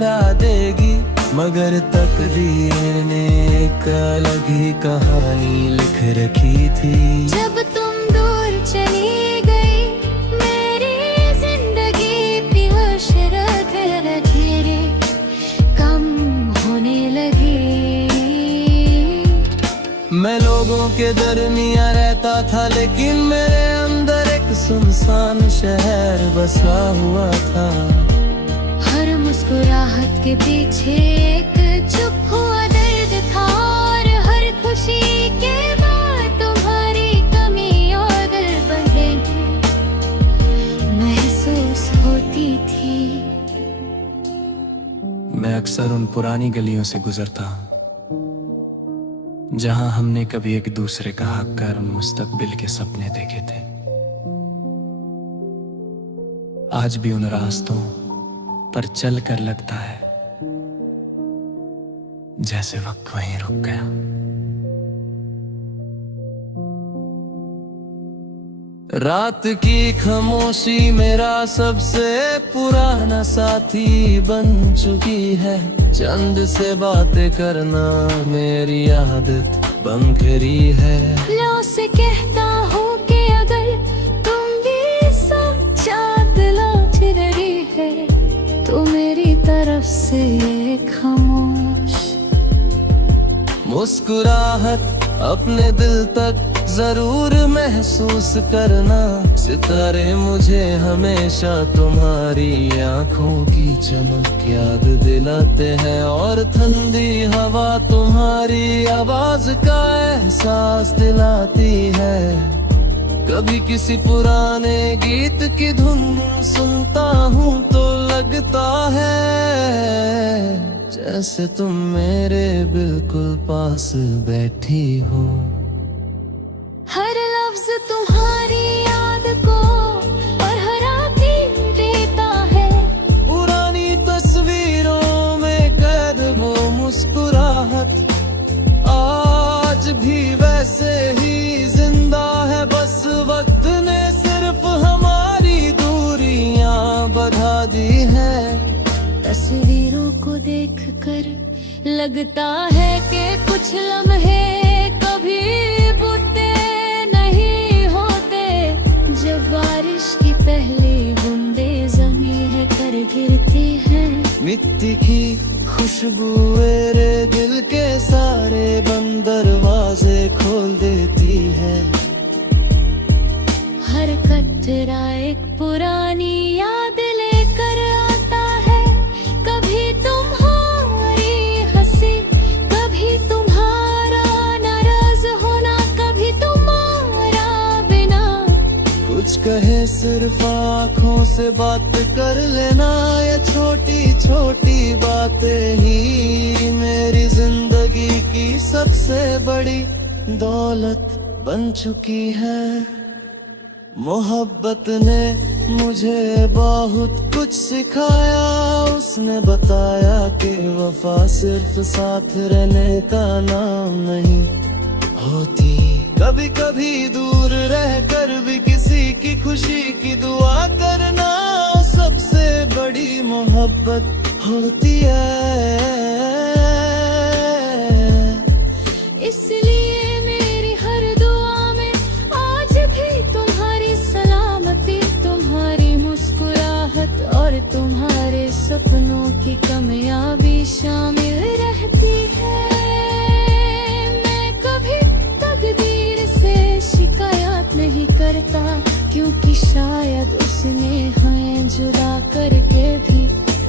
हरा देगी, मगर तकदीर ने एक अलग ही कहानी लिख रखी थी। जब तुम दूर चली गई, मेरी जिंदगी पे हसरत धीरे कम होने लगी। मैं लोगों के दरमियां रहता था, लेकिन मेरे अंदर एक सुनसान शहर बसा हुआ था। हर मुस्कुराहट के पीछे एक चुप हुआ दर्द था, और हर खुशी के बाद तुम्हारी कमी और बंधेगी महसूस होती थी। मैं अक्सर उन पुरानी गलियों से गुजरता हूँ जहां हमने कभी एक दूसरे का हक कर मुस्तकबिल के सपने देखे थे। आज भी उन रास्तों पर चल कर लगता है जैसे वक्त वहीं रुक गया। रात की खामोशी मेरा सबसे पुराना साथी बन चुकी है। चंद से बातें करना मेरी आदत बन गई है। लो से कहता हूँ कि अगर तुम भी सच्चा दिल रही है, तो मेरी तरफ से एक खामोश मुस्कुराहट अपने दिल तक जरूर महसूस करना। सितारे मुझे हमेशा तुम्हारी आंखों की चमक याद दिलाते हैं, और ठंडी हवा तुम्हारी आवाज का एहसास दिलाती है। कभी किसी पुराने गीत की धुन सुनता हूँ तो लगता है जैसे तुम मेरे बिल्कुल पास बैठी हो। हर लफ्ज तुम्हारी याद को और हरा देता है। पुरानी तस्वीरों में कैद वो मुस्कुराहट आज भी वैसे ही जिंदा है। बस वक्त ने सिर्फ हमारी दूरियां बढ़ा दी है। तस्वीरों को देखकर लगता है कि कुछ लम्हे कभी बुते नहीं होते। जब बारिश की पहली बूंदें ज़मीन पर गिरती हैं, मिट्टी की खुशबू मेरे दिल के सारे बंद दरवाजे खोल देती है। हर कतरा एक पुरानी याद लेकर आता है। कभी तुम्हारी हंसी, कभी तुम्हारा नाराज होना, कभी तुम्हारा बिना कुछ कहे सिर्फ आँखों से बात कर लेना। ये छोटी छोटी बातें ही मेरी जिंदगी की सबसे बड़ी दौलत बन चुकी है। मोहब्बत ने मुझे बहुत कुछ सिखाया। उसने बताया कि वफा सिर्फ साथ रहने का नाम नहीं होती। कभी कभी दूर रहकर भी किसी की खुशी की दुआ करना सबसे बड़ी मोहब्बत होती है। इसलिए मेरी हर दुआ में आज भी तुम्हारी सलामती, तुम्हारी मुस्कुराहट और तुम्हारे सपनों की कामयाबी शामिल रहती है। मैं कभी तकदीर से शिकायत नहीं करता, क्योंकि शायद उसने हमें जुदा करके भी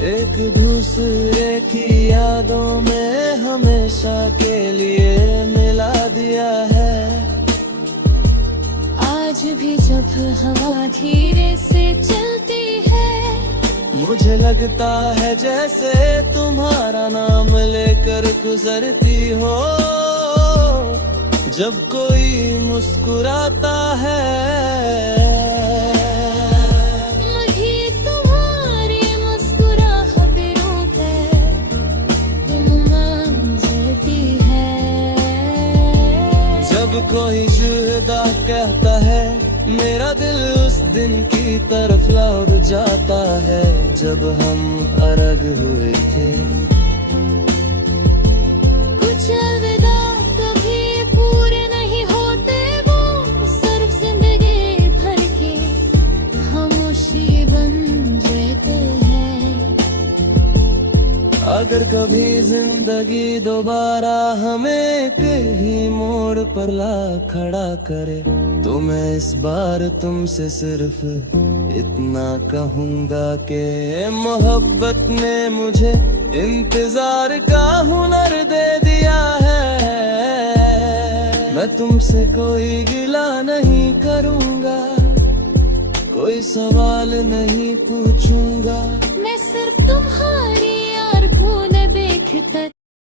एक दूसरे की यादों में हमेशा के लिए मिला दिया है। आज भी जब हवा धीरे से चलती है, मुझे लगता है जैसे तुम्हारा नाम लेकर गुजरती हो। जब कोई मुस्कुराता है कोई जुदा कहता है, मेरा दिल उस दिन की तरफ लौट जाता है जब हम अलग हुए थे। कुछ अलविदा कभी पूरे नहीं होते, वो सिर्फ जिंदगी भर के खामोशी बन जाते हैं। अगर कभी जिंदगी दोबारा हमें कहीं मोड़ पर ला खड़ा करे, तो मैं इस बार तुमसे सिर्फ इतना कहूँगा कि मोहब्बत ने मुझे इंतजार का हुनर दे दिया है। मैं तुमसे कोई गिला नहीं करूँगा, कोई सवाल नहीं पूछूंगा। मैं सिर्फ तुम्हारी यार को न देखता